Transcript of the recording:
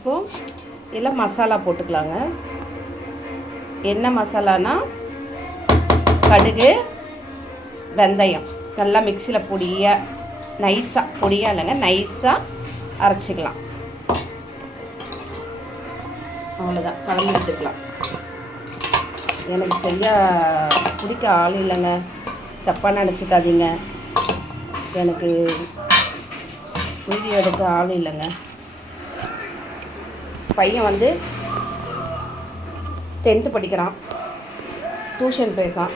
இப்போது இதில் மசாலா போட்டுக்கலாங்க. என்ன மசாலானா கடுகு, வெந்தயம் நல்லா மிக்சியில் பொடியாக இல்லைங்க, நைஸாக அரைச்சிக்கலாம். அவ்வளோதான், கலந்து விட்டுக்கலாம். எனக்கு சரியாக பிடிக்க ஆள் இல்லைங்க, தப்பாக நினச்சிக்காதீங்க. எனக்கு வீடியோ எடுக்க ஆள் இல்லைங்க. பையன் வந்து 10th படிக்கிறான், டியூஷன் போயிருக்கான்.